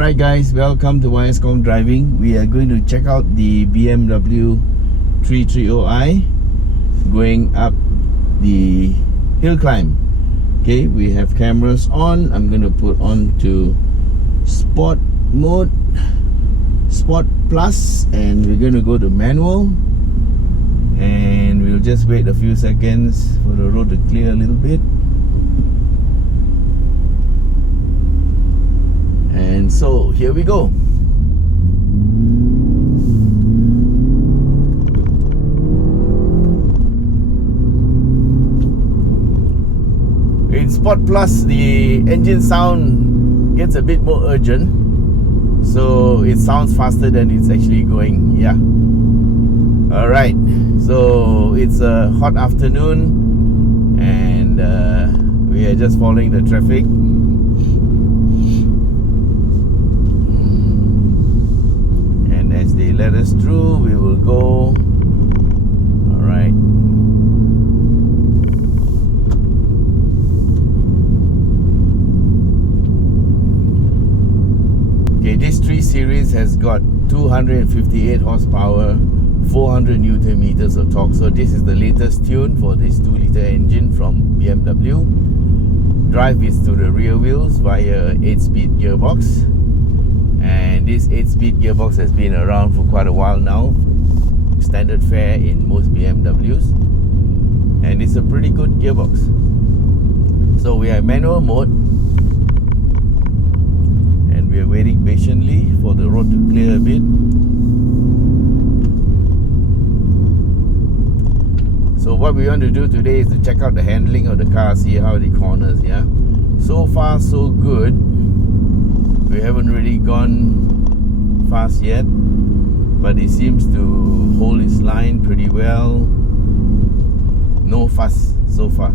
Alright guys, welcome to Khong Driving. We are going to check out the BMW 330i going up the hill climb. Okay, we have cameras on. I'm going to put on to Sport mode, Sport Plus, and we're going to go to manual, and we'll just wait a few seconds for the road to clear a little bit. And so here we go. In Sport Plus, the engine sound gets a bit more urgent, so it sounds faster than it's actually going. Yeah. Alright, so it's a hot afternoon, and we are just following the traffic. As they let us through, we will go. Alright. Okay, this 3 Series has got 258 horsepower, 400 Newton meters of torque. So this is the latest tune for this 2-liter engine from BMW. Drive is to the rear wheels via 8-speed gearbox. And this 8-speed gearbox has been around for quite a while now. Standard fare in most BMWs. And it's a pretty good gearbox. So we are in manual mode. And we are waiting patiently for the road to clear a bit. So what we want to do today is to check out the handling of the car, see how it corners, yeah. So far so good. We haven't really gone fast yet, but it seems to hold its line pretty well. No fuss so far.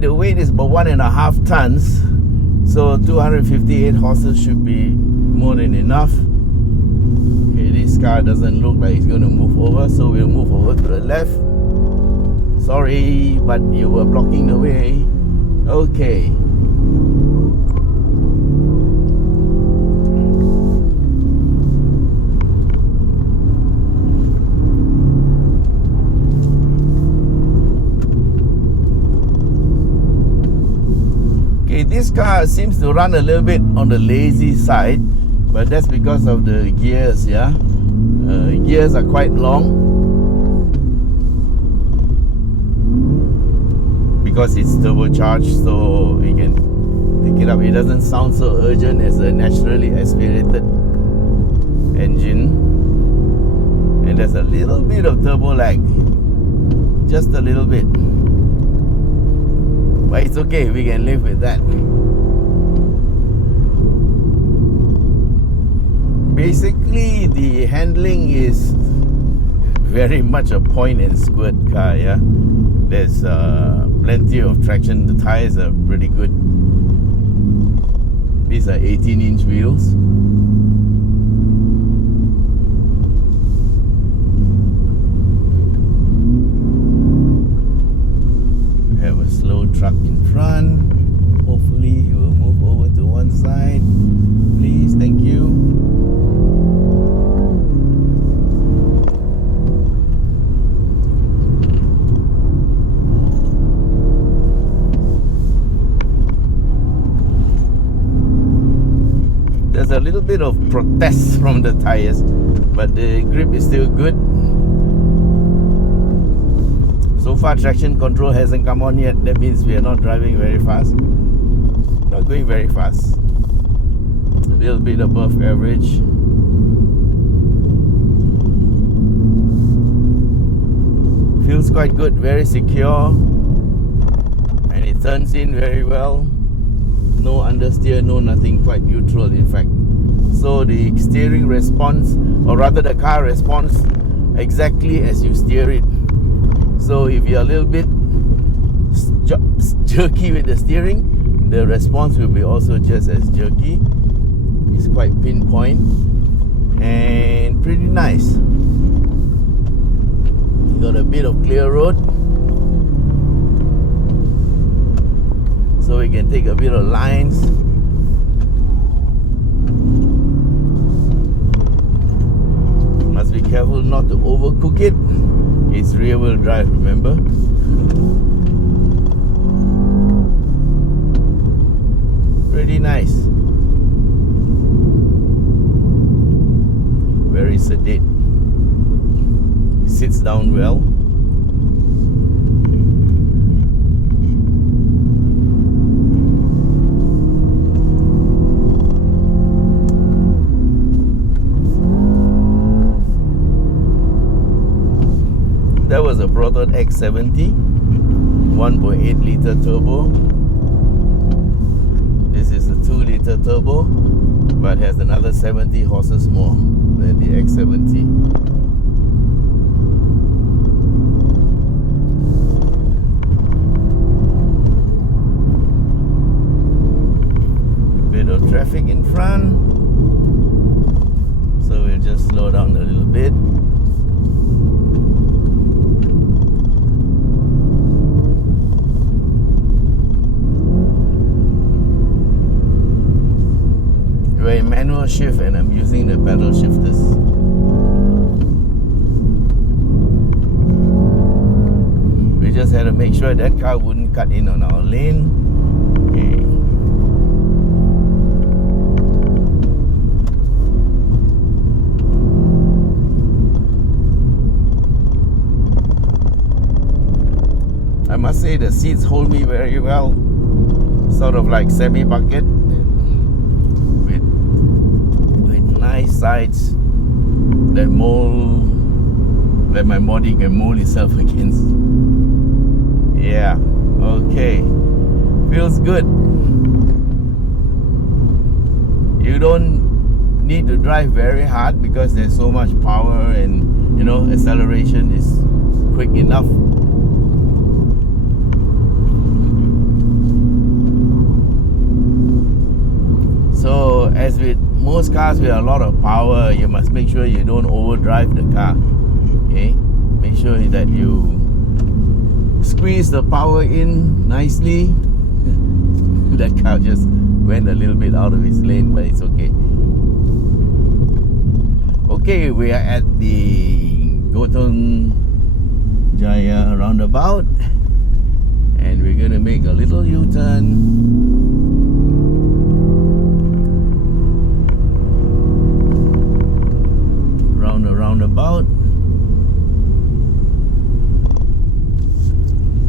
The weight is about 1.5 tons, so 258 horses should be more than enough. Okay, this car doesn't look like it's going to move over, so we'll move over to the left. Sorry, but you were blocking the way. Okay. This car seems to run a little bit on the lazy side, but that's because of the gears, yeah. Gears are quite long because it's turbocharged, so we can take it up. It doesn't sound so urgent as a naturally aspirated engine, and there's a little bit of turbo lag, just a little bit. But it's okay, we can live with that. Basically, the handling is very much a point and squirt car, yeah. There's plenty of traction. The tires are pretty good. These are 18-inch wheels. Truck in front. Hopefully you will move over to one side, please. Thank you. There's a little bit of protest from the tires, but the grip is still good. So far, traction control hasn't come on yet. That means we are not driving very fast. Not going very fast. A little bit above average. Feels quite good, very secure. And It turns in very well. No understeer, no nothing, quite neutral in fact. So the steering responds, or rather the car responds exactly as you steer it. So if you're a little bit jerky with the steering, the response will be also just as jerky. It's quite pinpoint and pretty nice. You got a bit of clear road, so we can take a bit of lines. Must be careful not to overcook it. It's rear wheel drive, remember? Pretty nice. Very sedate. Sits down well. That was a Proton X70, 1.8 litre turbo. This is a 2 litre turbo, but has another 70 horses more than the X70. Bit of traffic in front, so we'll just slow down a little bit. We're in manual shift and I'm using the pedal shifters. We just had to make sure that car wouldn't cut in on our lane. Okay. I must say the seats hold me very well. Sort of like semi-bucket. Nice sides that my body can mold itself against. Yeah, okay. Feels good. You don't need to drive very hard because there's so much power and acceleration is quick enough. So as with most cars with a lot of power, you must make sure you don't overdrive the car. Okay, make sure that you squeeze the power in nicely. That car just went a little bit out of its lane, but it's okay. Okay, we are at the Genting Jaya roundabout, and we're gonna make a little U-turn. Roundabout.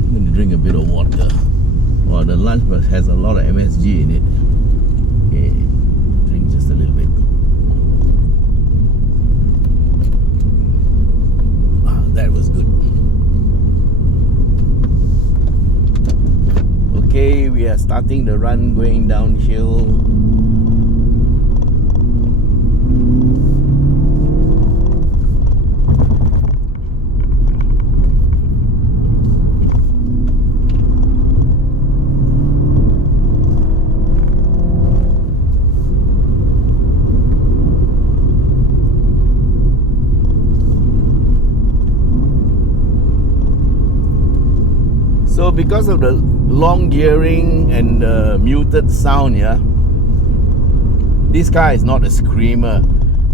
I'm going to drink a bit of water. Oh, the lunch has a lot of MSG in it. Okay, drink just a little bit. Wow, that was good. Okay, we are starting the run going downhill. So because of the long gearing and the muted sound, this car is not a screamer.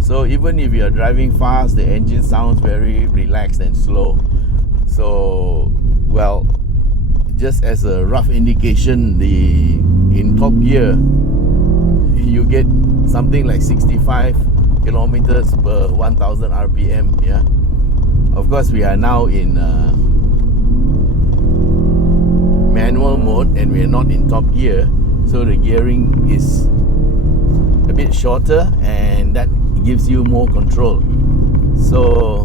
So even if you are driving fast, the engine sounds very relaxed and slow. So, well, just as a rough indication, in top gear, you get something like 65 kilometers per 1000 RPM. Yeah. Of course, we are now in manual mode and we're not in top gear, so the gearing is a bit shorter and that gives you more control. So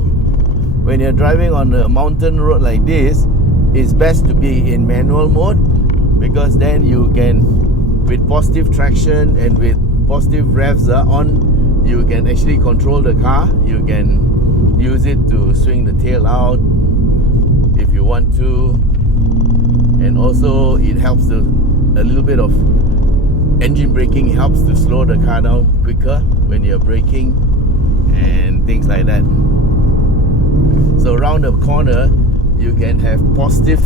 when you're driving on a mountain road like this, it's best to be in manual mode because then you can, with positive traction and with positive revs on, you can actually control the car. You can use it to swing the tail out if you want to, and also it helps to, a little bit of engine braking helps to slow the car down quicker when you're braking and things like that. So around the corner you can have positive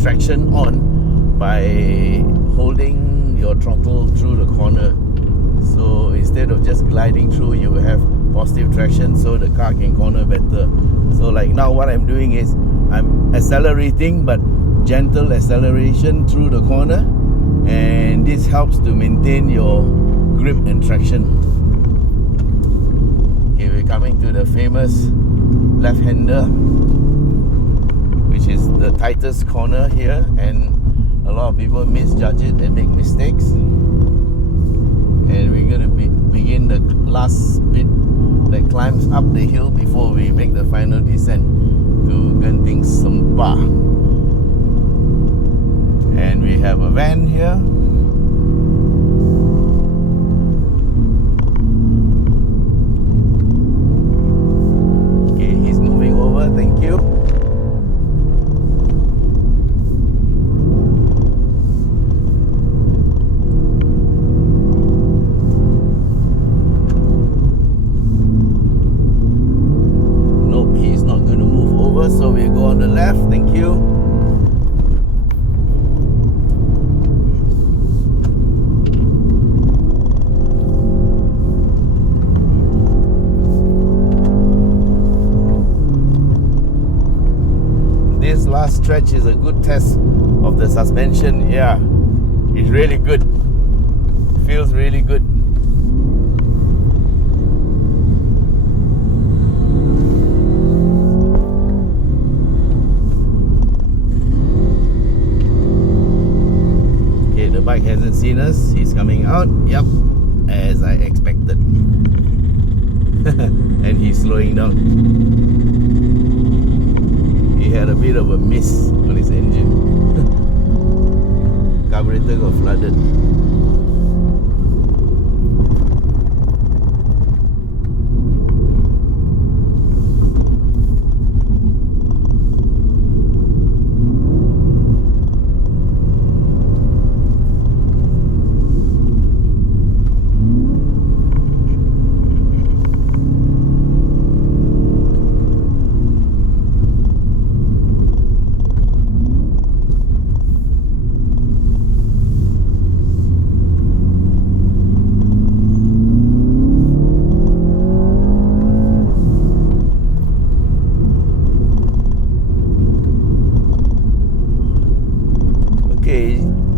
traction on by holding your throttle through the corner. So instead of just gliding through, you will have positive traction so the car can corner better. So like now what I'm doing is I'm accelerating, but gentle acceleration through the corner, and this helps to maintain your grip and traction. Okay, we're coming to the famous left-hander, which is the tightest corner here, and a lot of people misjudge it and make mistakes. And we're going to begin the last bit that climbs up the hill before we make the final descent to Genting Highlands. And we have a van here. Okay, he's moving over, thank you. Nope, he's not going to move over, so we go on the left, thank you. This last stretch is a good test of the suspension. Yeah, it's really good. Feels really good. Okay, the bike hasn't seen us. He's coming out. Yep, as I expected. And he's slowing down. He had a bit of a miss on his engine. Carburetor got flooded.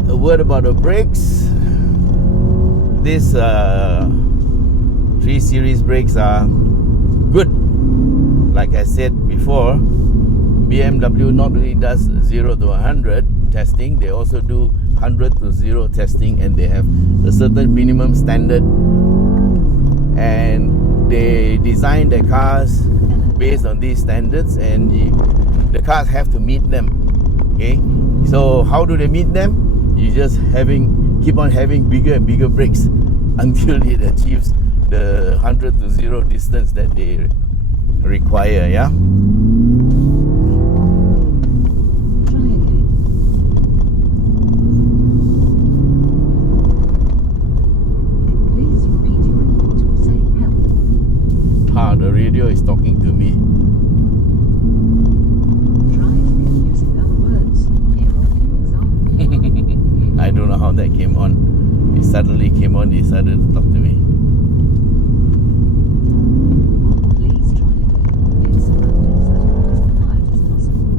A word about the brakes. This 3 Series brakes are good. Like I said before, BMW not only does 0 to 100 testing, they also do 100 to 0 testing, and they have a certain minimum standard, and they design their cars based on these standards, and the cars have to meet them. Okay, so how do they meet them? You just keep on having bigger and bigger brakes until it achieves the 100 to 0 distance that they require. Yeah. Try again. Please repeat your input or say help. The radio is talking to me. Try it again using other words. Here are a few examples. I don't know how that came on. It suddenly came on, it started to talk to me. Please try again. It's surroundings that are as quiet as possible.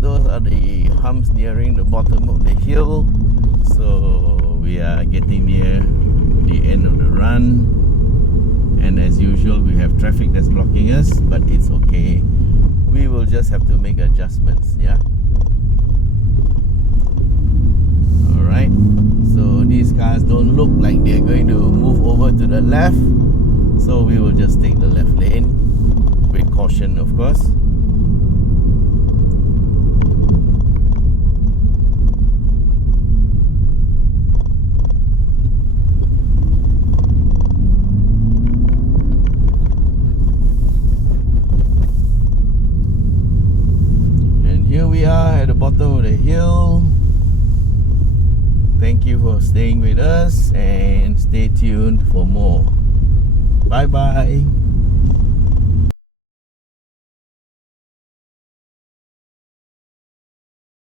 Those are the humps nearing the bottom of the hill, so we are getting near the end of the run, and as usual we have traffic that's blocking us, but it's okay. We will just have to make adjustments, yeah. Alright, so these cars don't look like they're going to move over to the left, so we will just take the left lane with caution, of course. Here we are at the bottom of the hill. Thank you for staying with us and stay tuned for more. Bye bye.